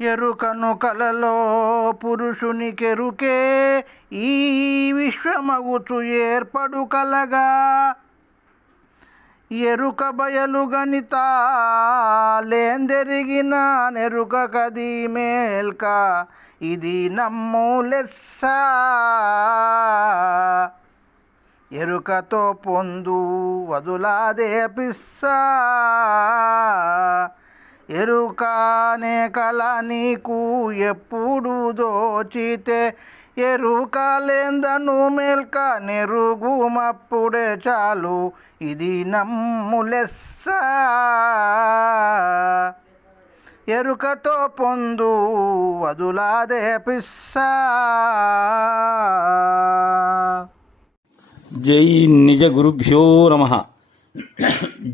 ఎరుకను కలలో పురుషునికెరుకే ఈ విశ్వమగుచు ఏర్పడు కలగా ఎరుక బయలు గణిత లేందెరిగిన నెరుక కది మేల్క ఇది నమ్ము లెస్స. ఎరుకతో పొందు వదులాదే పిస్సా. ఎరుకనే కల నీకు ఎప్పుడు దోచితే ఎరుక లేందను మెల్క నెరుగుమప్పుడే చాలు ఇది నమ్ములెస్స ఎరుకతో పొందు వదులాదే పిస్సా. జై నిజ గురుభ్యో నమ.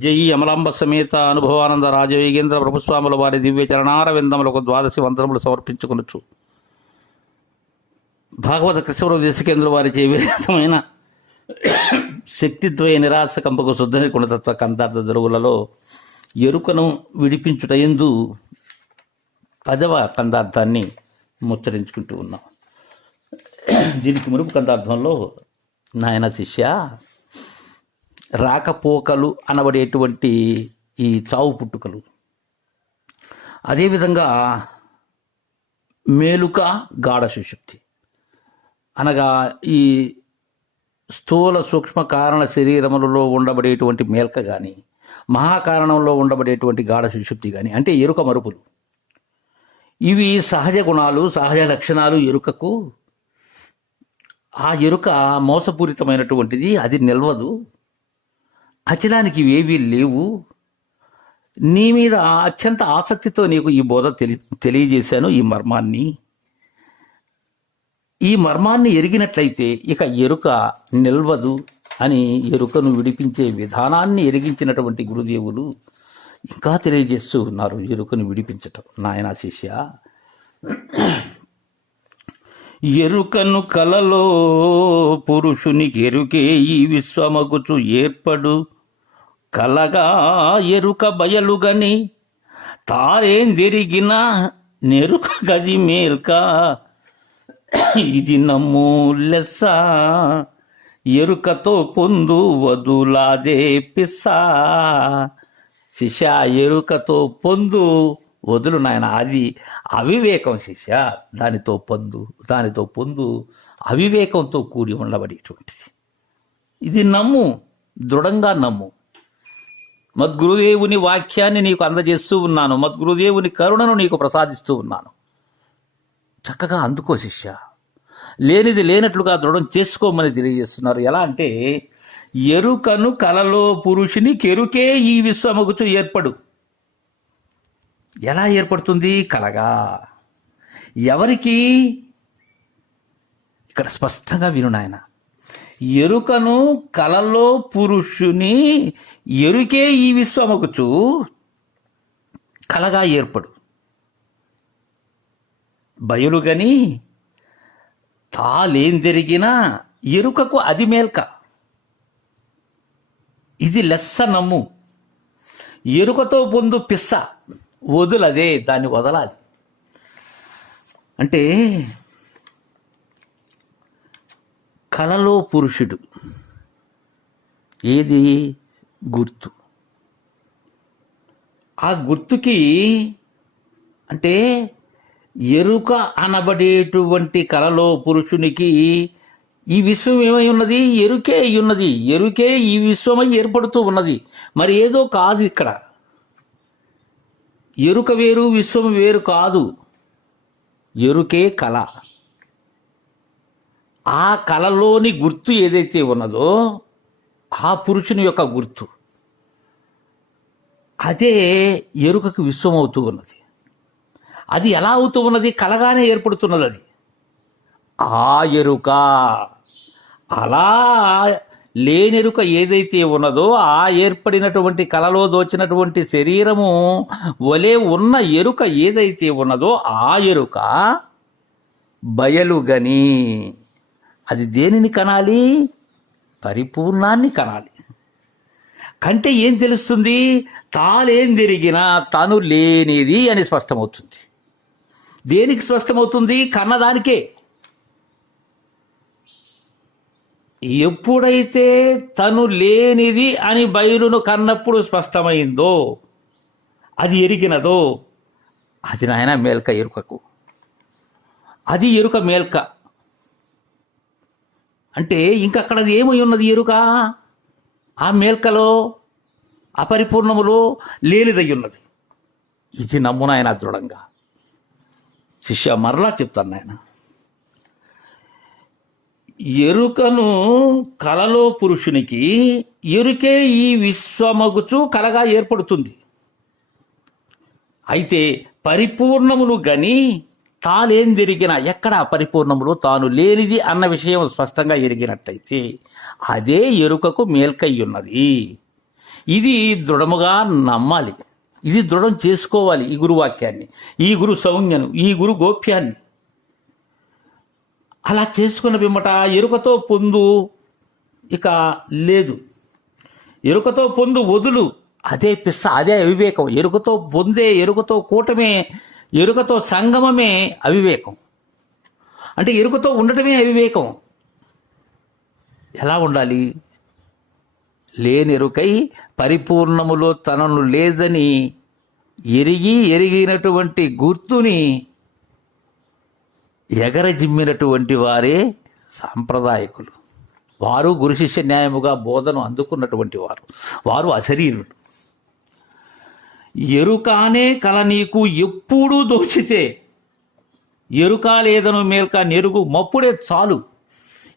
జై అమలాంబ సమేత అనుభవానంద రాజయోగేంద్ర ప్రభుస్వాముల వారి దివ్య చరణారవిందములకు ద్వాదశి వందనములు సమర్పించుకొనొచ్చు భాగవత కృష్ణవర దేశకేంద్ర వారి విశేషమైన శక్తిద్వయ నిరాశ కంపకు శుద్ధని గుణతత్వ కందార్థ దరువులలో ఎరుకను విడిపించుటయందు పదవ కందార్థాన్ని ముచ్చరించుకుంటూ ఉన్నాం. దీనికి మురుపు కందార్థంలో నాయన శిష్య రాకపోకలు అనబడేటువంటి ఈ చావు పుట్టుకలు. అదేవిధంగా మేలుక గాఢ సుషుప్తి అనగా ఈ స్థూల సూక్ష్మ కారణ శరీరములలో ఉండబడేటువంటి మేల్క కానీ మహాకారణంలో ఉండబడేటువంటి గాఢ సుషుప్తి కానీ అంటే ఎరుక మరుపులు. ఇవి సహజ గుణాలు సహజ లక్షణాలు ఎరుకకు. ఆ ఎరుక మోసపూరితమైనటువంటిది అది నిల్వదు. అచలానికి ఇవేవీ లేవు. నీ మీద అత్యంత ఆసక్తితో నీకు ఈ బోధ తెలి తెలియజేశాను ఈ మర్మాన్ని. ఈ మర్మాన్ని ఎరిగినట్లయితే ఇక ఎరుక నిల్వదు అని ఎరుకను విడిపించే విధానాన్ని ఎరిగించినటువంటి గురుదేవులు ఇంకా తెలియజేస్తూ ఉన్నారు ఎరుకను విడిపించటం. నాయనా శిష్య ఎరుకను కలలో పురుషునికి ఎరుకే ఈ విశ్వమగుచు ఏర్పడు. కలగా ఎరుక బయలుగని తారేం జరిగినా నెరుక గది మేల్క. ఇది నమ్ము లెస్స ఎరుకతో పొందు వదులాదే పిస్సా. శిష్య ఎరుకతో పొందు వదులు నాయన అది అవివేకం శిష్య. దానితో పొందు దానితో పొందు అవివేకంతో కూడి ఉండబడేటువంటిది. ఇది నమ్ము దృఢంగా నమ్ము. మద్గురుదేవుని వాక్యాన్ని నీకు అందజేస్తూ ఉన్నాను. మద్గురుదేవుని కరుణను నీకు ప్రసాదిస్తూ ఉన్నాను. చక్కగా అందుకో శిష్య లేనిది లేనట్లుగా దృఢం చేసుకోమని తెలియజేస్తున్నారు. ఎలా అంటే ఎరుకను కలలో పురుషుని కెరుకే ఈ విశ్వమగుచు ఏర్పడు. ఎలా ఏర్పడుతుంది? కలగా. ఎవరికి? ఇక్కడ స్పష్టంగా విను నాయన. ఎరుకను కలలో పురుషుని ఎరుకే ఈ విశ్వమగుచు కలగా ఏర్పడు. బయలుగని తాలేం జరిగినా ఎరుకకు అది మేల్క. ఇది లెస్స నమ్ము. ఎరుకతో పొందు పిస్స వదులదే దాన్ని వదలాలి. అంటే కలలో పురుషుడు. ఏది? గుర్తు. ఆ గుర్తుకి అంటే ఎరుక అనబడేటువంటి కలలో పురుషునికి ఈ విశ్వం ఏమై ఉన్నది? ఎరుకే అయి ఉన్నది. ఎరుకే ఈ విశ్వమై ఏర్పడుతూ ఉన్నది. మరి ఏదో కాదు ఇక్కడ. ఎరుక వేరు విశ్వం వేరు కాదు. ఎరుకే కళ. ఆ కళలోని గుర్తు ఏదైతే ఉన్నదో ఆ పురుషుని యొక్క గుర్తు. అదే ఎరుకకు విశ్వం అవుతూ ఉన్నది. అది ఎలా అవుతూ ఉన్నది? కలగానే ఏర్పడుతున్నది అది. ఆ ఎరుక. అలా లేనెరుక ఏదైతే ఉన్నదో ఆ ఏర్పడినటువంటి కలలో దోచినటువంటి శరీరము వలె ఉన్న ఎరుక ఏదైతే ఉన్నదో ఆ ఎరుక బయలుగని. అది దేనిని కనాలి? పరిపూర్ణాన్ని కనాలి. కంటే ఏం తెలుస్తుంది? తాలేం తిరిగినా తను లేనిది అని స్పష్టమవుతుంది. దేనికి స్పష్టమవుతుంది? కన్నదానికే. ఎప్పుడైతే తను లేనిది అని బయలును కన్నప్పుడు స్పష్టమైందో అది ఎరిగినదో అది నాయన మేల్క ఎరుకకు. అది ఎరుక మేల్క. అంటే ఇంక అక్కడ ఏమై ఉన్నది ఎరుక? ఆ మేల్కలో అపరిపూర్ణములో లేనిదై ఉన్నది. ఇది నమ్మునాయన దృఢంగా. శిష్య మరలా చెప్తాను నాయన. ఎరుకను కలలో పురుషునికి ఎరుకే ఈ విశ్వమగుచు కలగా ఏర్పడుతుంది. అయితే పరిపూర్ణములు గని తాలేం జరిగినా ఎక్కడ పరిపూర్ణములు తాను లేనిది అన్న విషయం స్పష్టంగా ఎరిగినట్టయితే అదే ఎరుకకు మేల్కయ్యున్నది. ఇది దృఢముగా నమ్మాలి. ఇది దృఢం చేసుకోవాలి ఈ గురువాక్యాన్ని ఈ గురు సౌజ్ఞను ఈ గురు గోప్యాన్ని. అలా చేసుకున్న పిమ్మట ఎరుకతో పొందు ఇక లేదు. ఎరుకతో పొందు వదులు. అదే పిస్స అదే అవివేకం. ఎరుకతో పొందే ఎరుకతో కూటమే ఎరుకతో సంగమమే అవివేకం. అంటే ఎరుకతో ఉండటమే అవివేకం. ఎలా ఉండాలి? లేనెరుకై పరిపూర్ణములో తనను లేదని ఎరిగి ఎరిగినటువంటి గుర్తుని ఎగరజిమ్మినటువంటి వారే సాంప్రదాయకులు. వారు గురు శిష్య న్యాయముగా బోధను అందుకున్నటువంటి వారు. వారు అశరీరులు. ఎరుకానే కల నీకు ఎప్పుడూ దోచితే ఎరుక లేదను మేల్క నెరుగు మప్పుడే చాలు.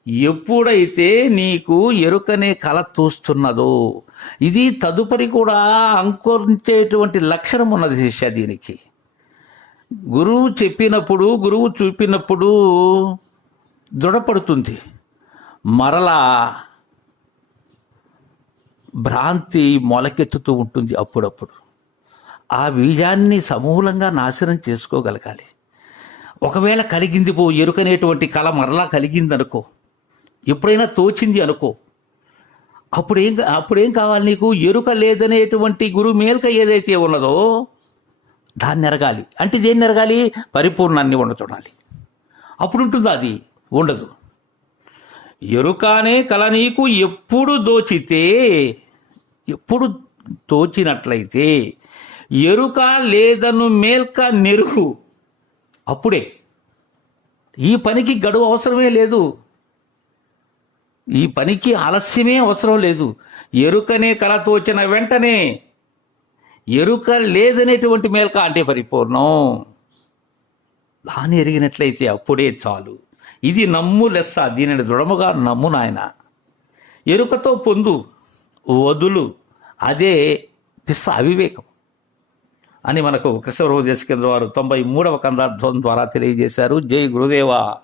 ఎప్పుడైతే నీకు ఎరుకనే కల తోస్తున్నదో ఇది తదుపరి కూడా అంకురించేటువంటి లక్షణం ఉన్నది శిష్య దీనికి. గురువు చెప్పినప్పుడు గురువు చూపినప్పుడు దృఢపడుతుంది. మరలా భ్రాంతి మొలకెత్తుతూ ఉంటుంది అప్పుడప్పుడు. ఆ బీజాన్ని సమూలంగా నాశనం చేసుకోగలగాలి. ఒకవేళ కలిగింది పో ఎరుకనేటువంటి కళ మరలా కలిగిందనుకో ఎప్పుడైనా తోచింది అనుకో అప్పుడేం అప్పుడేం కావాలి నీకు? ఎరుక లేదనేటువంటి గురు మేల్క ఏదైతే ఉన్నదో దాన్ని ఎరగాలి. అంటే దేన్ని ఎరగాలి? పరిపూర్ణాన్ని ఉండ చూడాలి అప్పుడు ఉంటుందా అది? ఉండదు. ఎరుకానే కల నీకు ఎప్పుడు దోచితే ఎప్పుడు తోచినట్లయితే ఎరుక లేదను మేల్క నెరుగు. అప్పుడే. ఈ పనికి గడువు అవసరమే లేదు. ఈ పనికి ఆలస్యమే అవసరం లేదు. ఎరుకనే కలతో వచ్చిన వెంటనే ఎరుక లేదనేటువంటి మేల్క అంటే పరిపూర్ణం. దాన్ని ఎరిగినట్లయితే అప్పుడే చాలు. ఇది నమ్ము లెస్స. దీనిని దృఢముగా నమ్ము నాయన. ఎరుకతో పొందు వదులు. అదే పిస్స అవివేకం. అని మనకు కృష్ణ దేశ కేంద్ర వారు తొంభై మూడవ కందార్థం ద్వారా తెలియజేశారు. జై గురుదేవా.